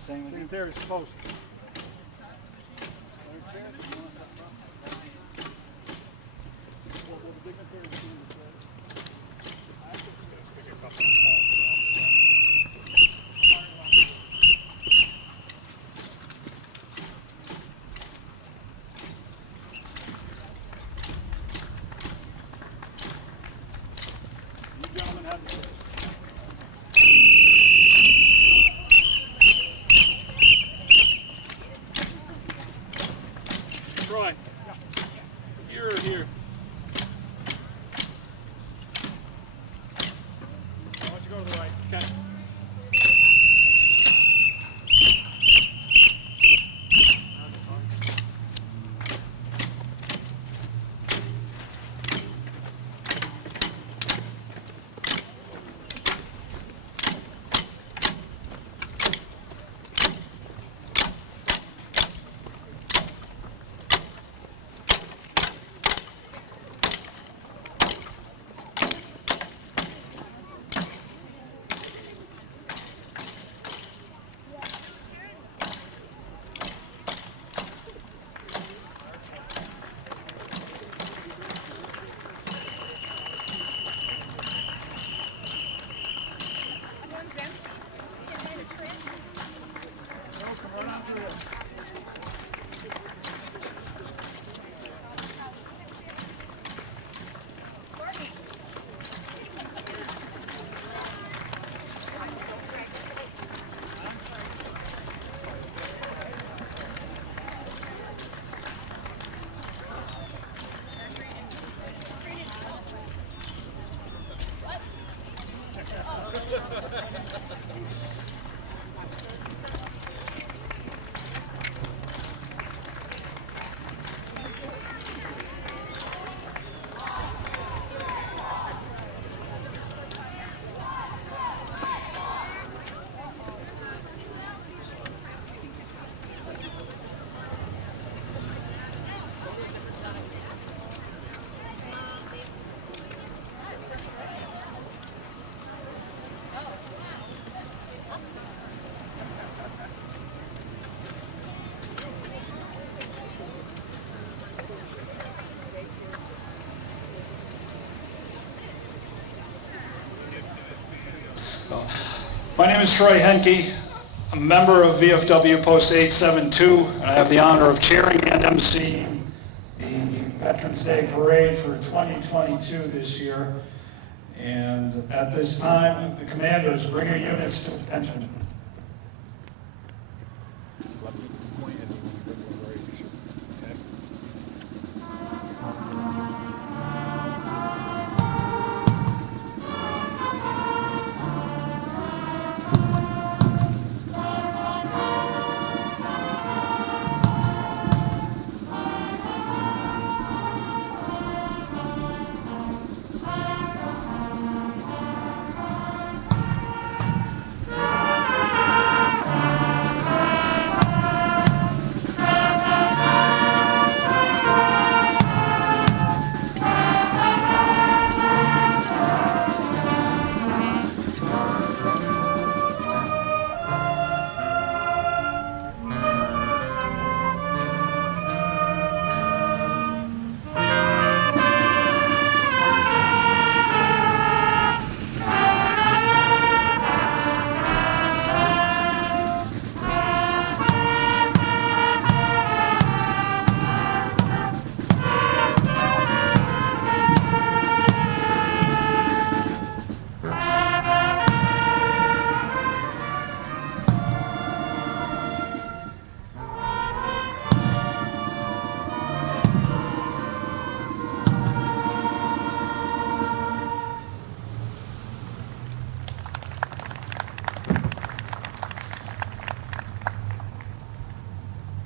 Same dignitary is supposed to. You gentlemen have the floor. Troy, here or here? Why don't you go to the right? Okay. My name is Troy Henke. I'm a member of VFW Post 872, and I have the honor of chairing and emceeing the Veterans Day Parade for 2022 this year. And at this time, the commanders, bring your units to attention.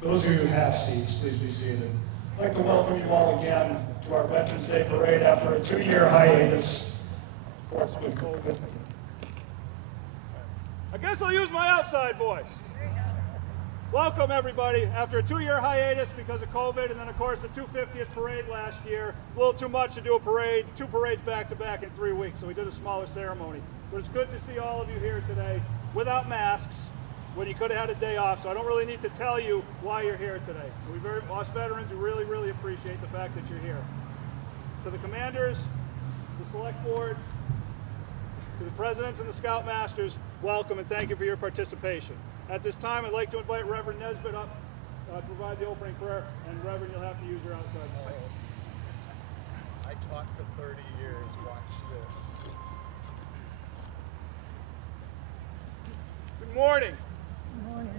Those of you who have seats, please be seated. I'd like to welcome you all again to our Veterans Day Parade after a 2-year hiatus. I guess I'll use my outside voice. Welcome, everybody. After a 2-year hiatus because of COVID, and then, of course, the 250th parade last year, a little too much to do a parade, 2 parades back-to-back in 3 weeks, so we did a smaller ceremony. But it's good to see all of you here today without masks, when you could have had a day off, so I don't really need to tell you why you're here today. Us veterans, we really, really appreciate the fact that you're here. To the commanders, the select board, to the presidents and the scoutmasters, welcome and thank you for your participation. At this time, I'd like to invite Reverend Nesbitt up to provide the opening prayer, and Reverend, you'll have to use your outside mic. I taught for 30 years, watch this. Good morning. Good morning.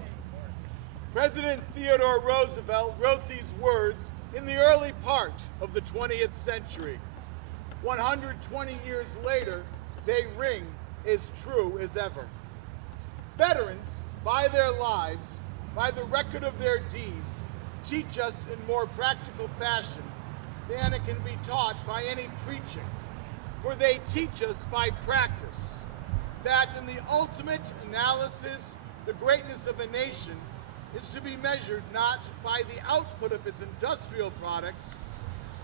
President Theodore Roosevelt wrote these words in the early part of the 20th century. 120 years later, they ring as true as ever. Veterans, by their lives, by the record of their deeds, teach us in more practical fashion than it can be taught by any preaching. For they teach us by practice that in the ultimate analysis, the greatness of a nation is to be measured not by the output of its industrial products,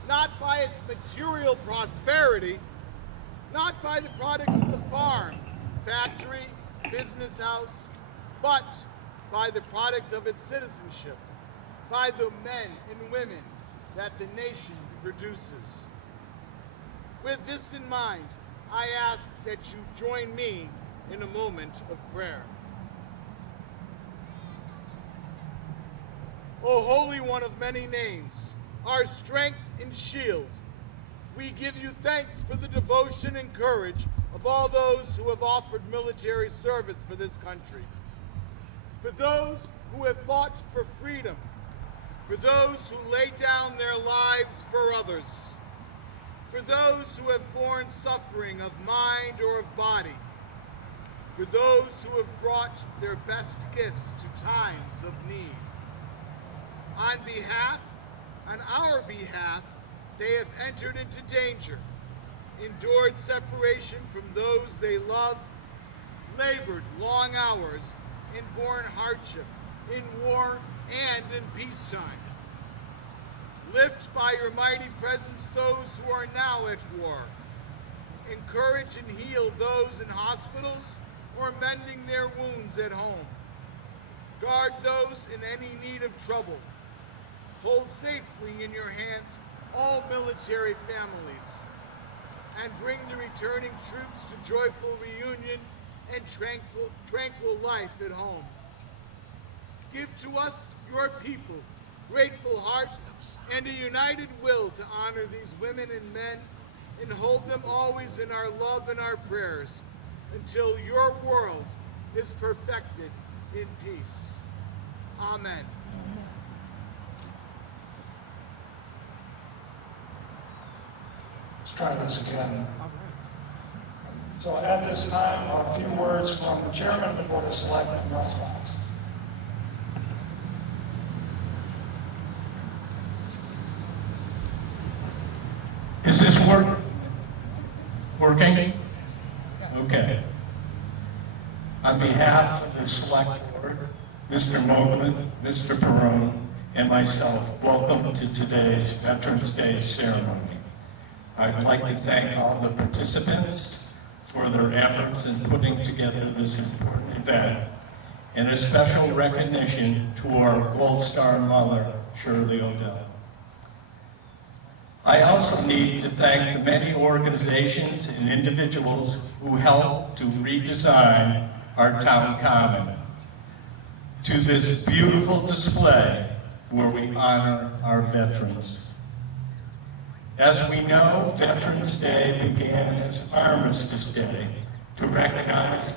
not by its material prosperity, not by the products of the farm, factory, business house, but by the products of its citizenship, by the men and women that the nation produces. With this in mind, I ask that you join me in a moment of prayer. O Holy One of many names, our strength and shield, we give you thanks for the devotion and courage of all those who have offered military service for this country, for those who have fought for freedom, for those who lay down their lives for others, for those who have borne suffering of mind or of body, for those who have brought their best gifts to times of need. On our behalf, they have entered into danger, endured separation from those they loved, labored long hours, and borne hardship in war and in peacetime. Lift by your mighty presence those who are now at war. Encourage and heal those in hospitals or mending their wounds at home. Guard those in any need of trouble. Hold safely in your hands all military families, and bring the returning troops to joyful reunion and tranquil life at home. Give to us, your people, grateful hearts and a united will to honor these women and men, and hold them always in our love and our prayers until your world is perfected in peace. Amen. Let's try this again. So at this time, a few words from the Chairman of the Board of Selectmen, Russ Fox. Is this working? Okay. On behalf of the Select Board, Mr. Moglen, Mr. Perone, and myself, welcome to today's Veterans Day ceremony. I'd like to thank all the participants for their efforts in putting together this important event, and a special recognition to our Gold Star mother, Shirley Odell. I also need to thank the many organizations and individuals who helped to redesign our town common to this beautiful display where we honor our veterans. As we know, Veterans Day began as Armistice Day to recognize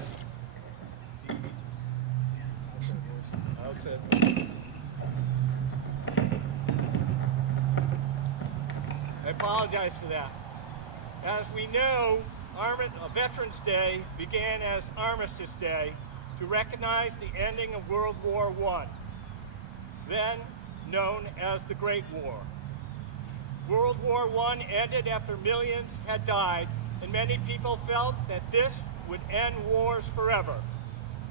I apologize for that. As we know, Veterans Day began as Armistice Day to recognize the ending of World War I, then known as the Great War. World War I ended after millions had died, and many people felt that this would end wars forever.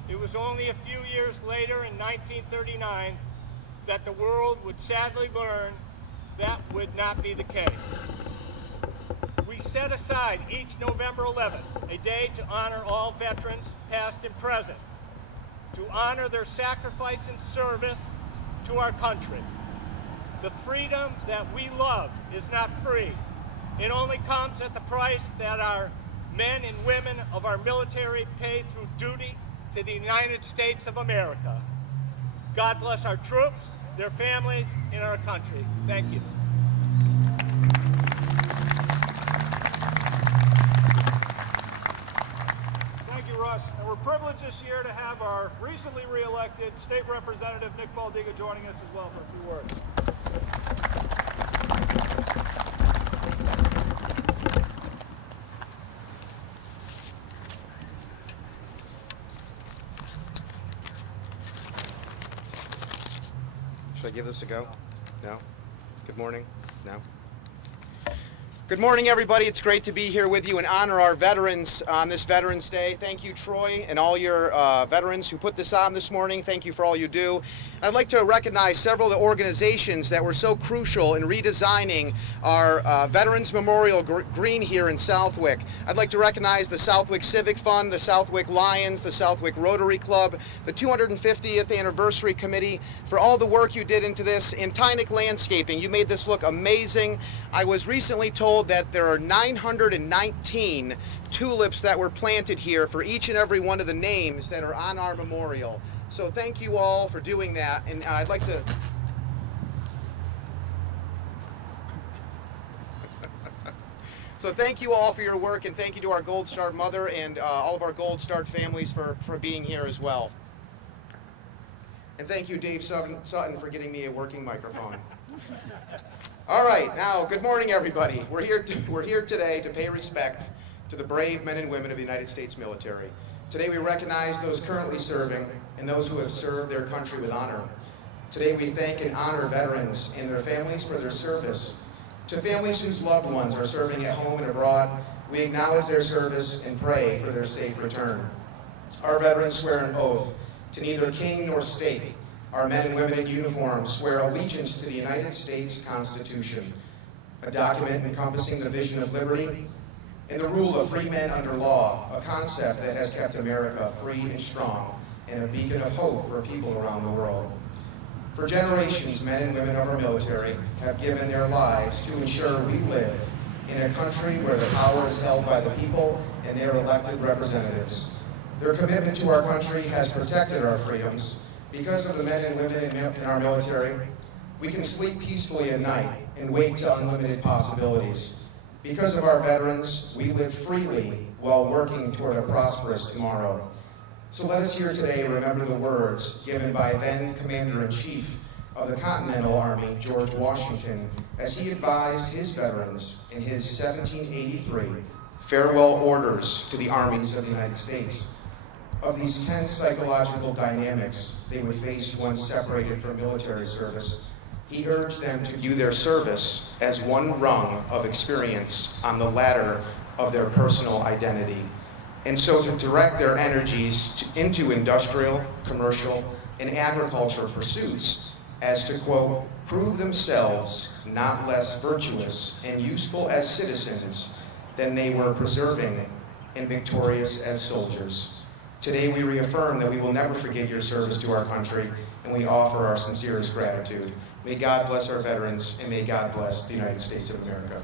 it was only a few years later in 1939 that the world would sadly learn that would not be the case. We set aside each November 11th a day to honor all veterans, past and present, to honor their sacrifice and service to our country. The freedom that we love is not free. It only comes at the price that our men and women of our military pay through duty to the United States of America. God bless our troops, their families, and our country. Thank you. Thank you, Russ. And we're privileged this year to have our recently re-elected State Representative Nick Baldiga joining us as well for a few words. Should I give this a go? No? Good morning? No? Good morning, everybody. It's great to be here with you and honor our veterans on this Veterans Day. Thank you, Troy, and all your veterans who put this on this morning. Thank you for all you do. I'd like to recognize several of the organizations that were so crucial in redesigning our Veterans Memorial Green here in Southwick. I'd like to recognize the Southwick Civic Fund, the Southwick Lions, the Southwick Rotary Club, the 250th Anniversary Committee for all the work you did into this. In Tynick Landscaping, you made this look amazing. I was recently told that there are 919 tulips that were planted here for each and every one of the names that are on our memorial. So thank you all for doing that, and I'd like to... So thank you all for your work, and thank you to our Gold Star mother and all of our Gold Star families for being here as well. And thank you, Dave Sutton, for getting me a working microphone. All right, now, good morning, everybody. We're here today to pay respect to the brave men and women of the United States military. Today we recognize those currently serving and those who have served their country with honor. Today we thank and honor veterans and their families for their service. To families whose loved ones are serving at home and abroad, we acknowledge their service and pray for their safe return. Our veterans swear an oath to neither king nor state. Our men and women in uniform swear allegiance to the United States Constitution, a document encompassing the vision of liberty and the rule of free men under law, a concept that has kept America free and strong and a beacon of hope for people around the world. For generations, men and women of our military have given their lives to ensure we live in a country where the power is held by the people and their elected representatives. Their commitment to our country has protected our freedoms. Because of the men and women in our military, we can sleep peacefully at night and wake to unlimited possibilities. Because of our veterans, we live freely while working toward a prosperous tomorrow. So let us here today remember the words given by then Commander-in-Chief of the Continental Army, George Washington, as he advised his veterans in his 1783 farewell orders to the armies of the United States. Of these tense psychological dynamics they would face once separated from military service, he urged them to view their service as one rung of experience on the ladder of their personal identity, and so to direct their energies into industrial, commercial, and agriculture pursuits as to, quote, prove themselves not less virtuous and useful as citizens than they were preserving and victorious as soldiers. Today we reaffirm that we will never forget your service to our country, and we offer our sincerest gratitude. May God bless our veterans, and may God bless the United States of America.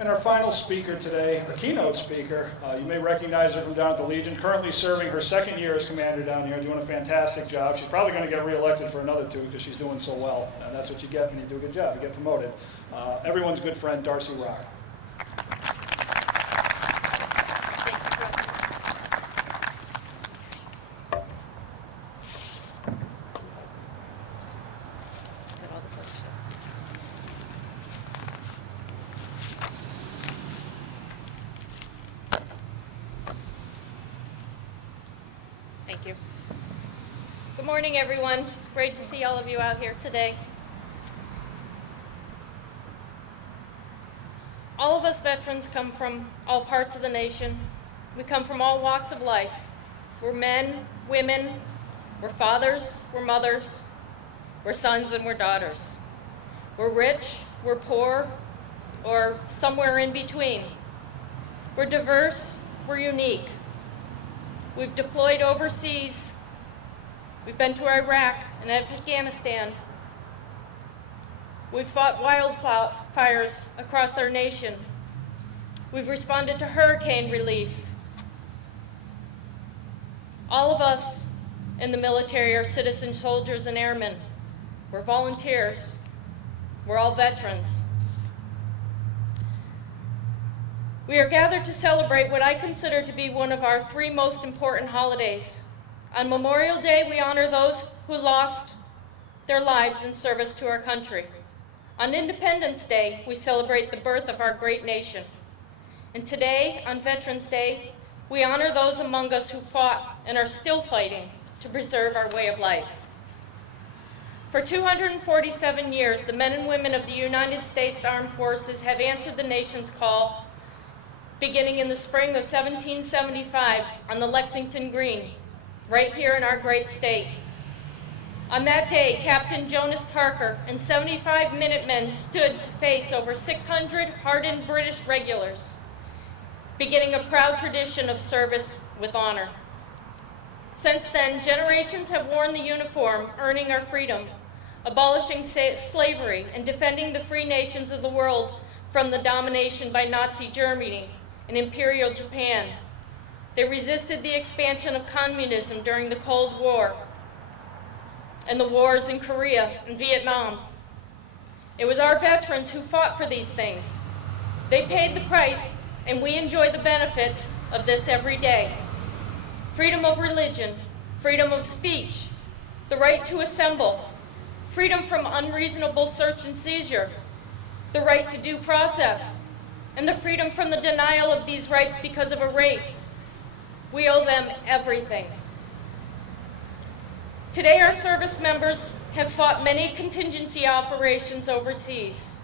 And our final speaker today, our keynote speaker, you may recognize her from down at the Legion, currently serving her second year as commander down here, doing a fantastic job. She's probably going to get reelected for another 2 because she's doing so well. And that's what you get when you do a good job. You get promoted. Everyone's good friend, Darcy Rock. Thank you. Good morning, everyone. It's great to see all of you out here today. All us veterans come from all parts of the nation. We come from all walks of life. We're men, women, we're fathers, we're mothers, we're sons, and we're daughters. We're rich, we're poor, or somewhere in between. We're diverse, we're unique. We've deployed overseas. We've been to Iraq and Afghanistan. We've fought wildfires across our nation. We've responded to hurricane relief. All of us in the military are citizen soldiers and airmen. We're volunteers. We're all veterans. We are gathered to celebrate what I consider to be one of our three most important holidays. On Memorial Day, we honor those who lost their lives in service to our country. On Independence Day, we celebrate the birth of our great nation. And today, on Veterans Day, we honor those among us who fought and are still fighting to preserve our way of life. For 247 years, the men and women of the United States Armed Forces have answered the nation's call, beginning in the spring of 1775 on the Lexington Green, right here in our great state. On that day, Captain Jonas Parker and 75 Minutemen stood to face over 600 hardened British regulars, beginning a proud tradition of service with honor. Since then, generations have worn the uniform, earning our freedom, abolishing slavery, and defending the free nations of the world from the domination by Nazi Germany and Imperial Japan. They resisted the expansion of communism during the Cold War and the wars in Korea and Vietnam. It was our veterans who fought for these things. They paid the price, and we enjoy the benefits of this every day. Freedom of religion, freedom of speech, the right to assemble, freedom from unreasonable search and seizure, the right to due process, and the freedom from the denial of these rights because of a race. We owe them everything. Today, our service members have fought many contingency operations overseas,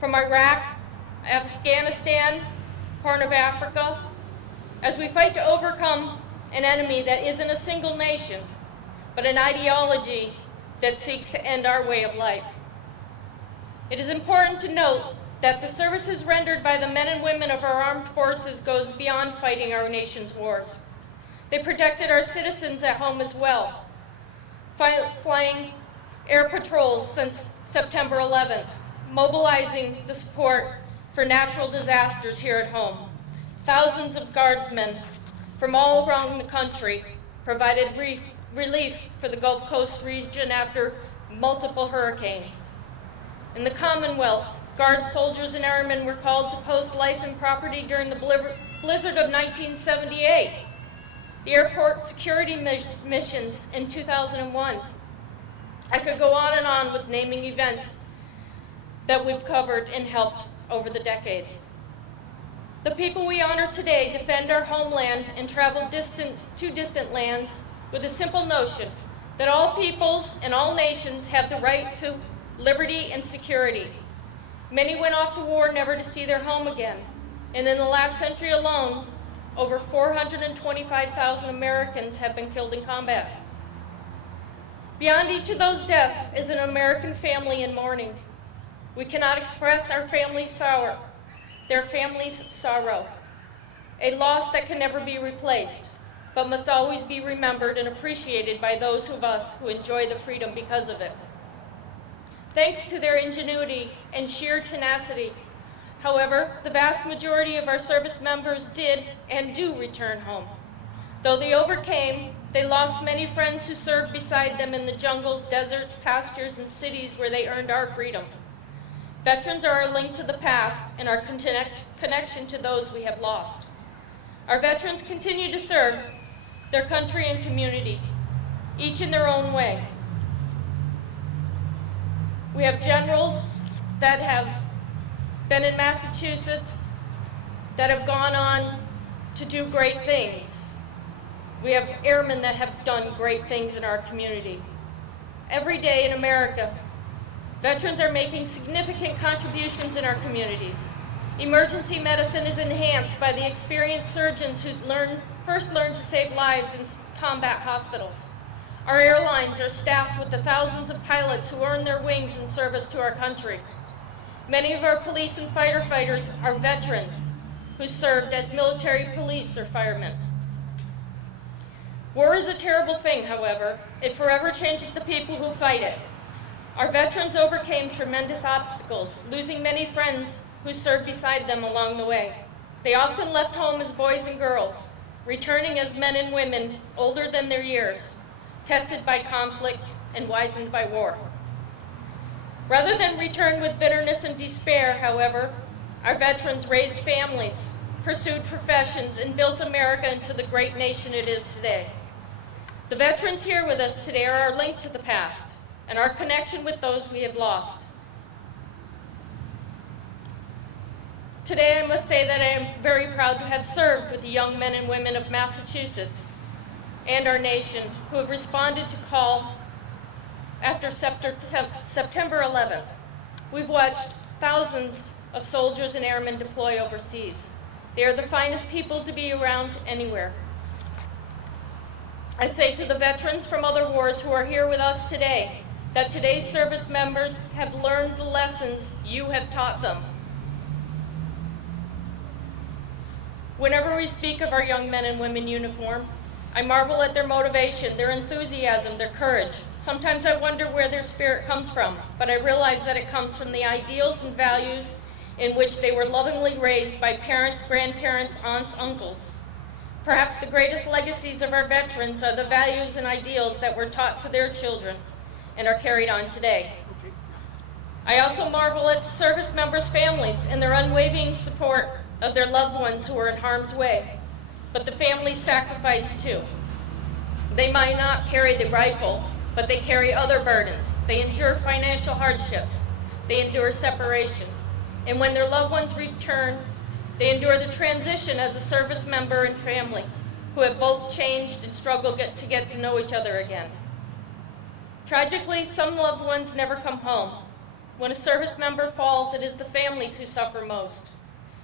from Iraq, Afghanistan, Horn of Africa, as we fight to overcome an enemy that isn't a single nation, but an ideology that seeks to end our way of life. It is important to note that the services rendered by the men and women of our armed forces goes beyond fighting our nation's wars. They protected our citizens at home as well, flying air patrols since September 11th, mobilizing the support for natural disasters here at home. Thousands of guardsmen from all around the country provided relief for the Gulf Coast region after multiple hurricanes. In the Commonwealth, Guard soldiers and airmen were called to post life and property during the blizzard of 1978. The airport security missions in 2001. I could go on and on with naming events that we've covered and helped over the decades. The people we honor today defend our homeland and travel to distant lands with a simple notion that all peoples and all nations have the right to liberty and security. Many went off to war never to see their home again, and in the last century alone, over 425,000 Americans have been killed in combat. Beyond each of those deaths is an American family in mourning. We cannot express our family's sorrow, their family's sorrow, a loss that can never be replaced, but must always be remembered and appreciated by those of us who enjoy the freedom because of it. Thanks to their ingenuity and sheer tenacity, however, the vast majority of our service members did and do return home. Though they overcame, they lost many friends who served beside them in the jungles, deserts, pastures, and cities where they earned our freedom. Veterans are our link to the past and our connection to those we have lost. Our veterans continue to serve their country and community, each in their own way. We have generals that have been in Massachusetts that have gone on to do great things. We have airmen that have done great things in our community. Every day in America, veterans are making significant contributions in our communities. Emergency medicine is enhanced by the experienced surgeons who first learned to save lives in combat hospitals. Our airlines are staffed with the thousands of pilots who earn their wings in service to our country. Many of our police and firefighters are veterans who served as military police or firemen. War is a terrible thing, however. It forever changes the people who fight it. Our veterans overcame tremendous obstacles, losing many friends who served beside them along the way. They often left home as boys and girls, returning as men and women older than their years, tested by conflict and wizened by war. Rather than return with bitterness and despair, however, our veterans raised families, pursued professions, and built America into the great nation it is today. The veterans here with us today are our link to the past and our connection with those we have lost. Today, I must say that I am very proud to have served with the young men and women of Massachusetts and our nation who have responded to call after September 11th. We've watched thousands of soldiers and airmen deploy overseas. They are the finest people to be around anywhere. I say to the veterans from other wars who are here with us today that today's service members have learned the lessons you have taught them. Whenever we speak of our young men and women in uniform, I marvel at their motivation, their enthusiasm, their courage. Sometimes I wonder where their spirit comes from, but I realize that it comes from the ideals and values in which they were lovingly raised by parents, grandparents, aunts, uncles. Perhaps the greatest legacies of our veterans are the values and ideals that were taught to their children and are carried on today. I also marvel at the service members' families and their unwavering support of their loved ones who are in harm's way. But the families sacrifice too. They might not carry the rifle, but they carry other burdens. They endure financial hardships. They endure separation. And when their loved ones return, they endure the transition as a service member and family who have both changed and struggled to get to know each other again. Tragically, some loved ones never come home. When a service member falls, it is the families who suffer most.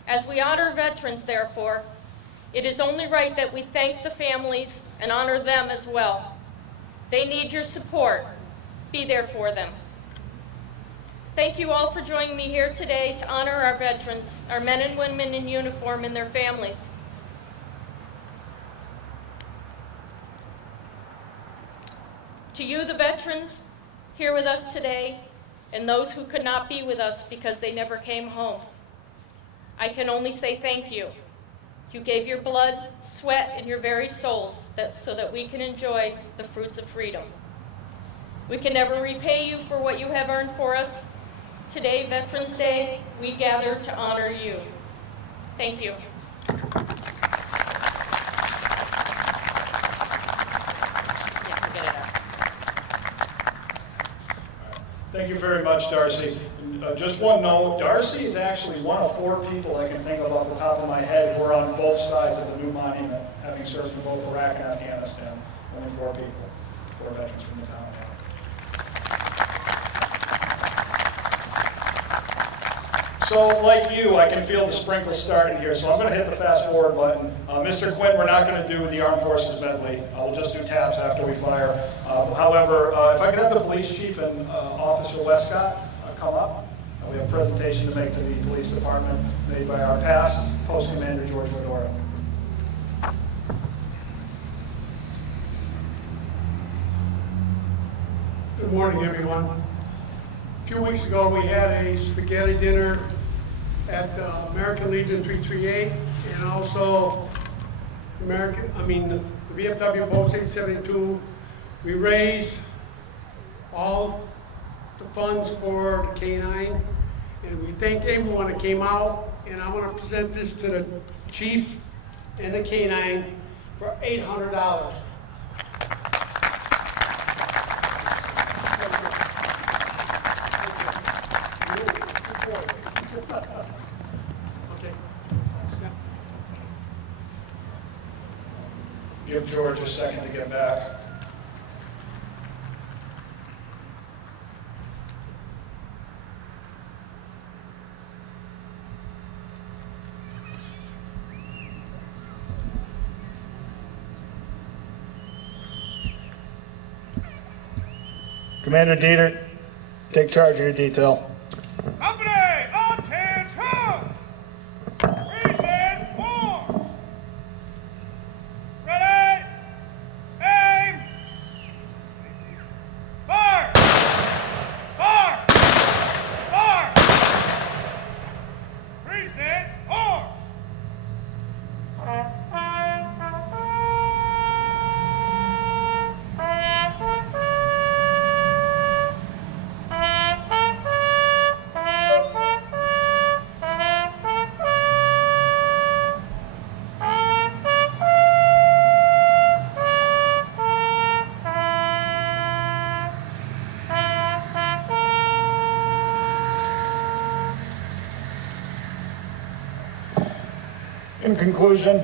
As we honor veterans, therefore, it is only right that we thank the families and honor them as well. They need your support. Be there for them. Thank you all for joining me here today to honor our veterans, our men and women in uniform and their families. To you, the veterans here with us today, and those who could not be with us because they never came home, I can only say thank you. You gave your blood, sweat, and your very souls so that we can enjoy the fruits of freedom. We can never repay you for what you have earned for us. Today, Veterans Day, we gather to honor you. Thank you. Thank you very much, Darcy. Just one note, Darcy is actually one of 4 people I can think of off the top of my head who are on both sides of the new monument, having served in both Iraq and Afghanistan. Only 4 people, 4 veterans from the town. So, like you, I can feel the sprinkles starting here, so I'm going to hit the fast forward button. Mr. Quinn, we're not going to do the Armed Forces medley. We'll just do taps after we fire. However, if I could have the police chief and Officer Westcott come up. We have a presentation to make to the police department made by our past Post Commander George Fedora. Good morning, everyone. A few weeks ago, we had a spaghetti dinner at American Legion 338, and also the VFW Post 872. We raised all the funds for the K-9, and we thank everyone that came out, and I want to present this to the chief and the K-9 for $800. Give George a second to get back. Commander Dieter, take charge of your detail. Company, attention! Present force! Ready? Aim! Fire! Fire! Fire! Present force! In conclusion,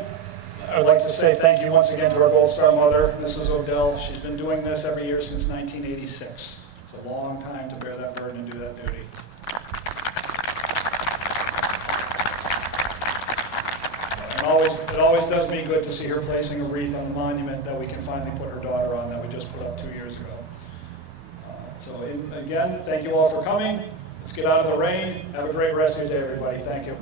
I would like to say thank you once again to our Gold Star mother, Mrs. Odell. She's been doing this every year since 1986. It's a long time to bear that burden and do that duty. And it always does me good to see her placing a wreath on the monument that we can finally put her daughter on that we just put up 2 years ago. Again, thank you all for coming. Let's get out of the rain. Have a great rest of your day, everybody. Thank you.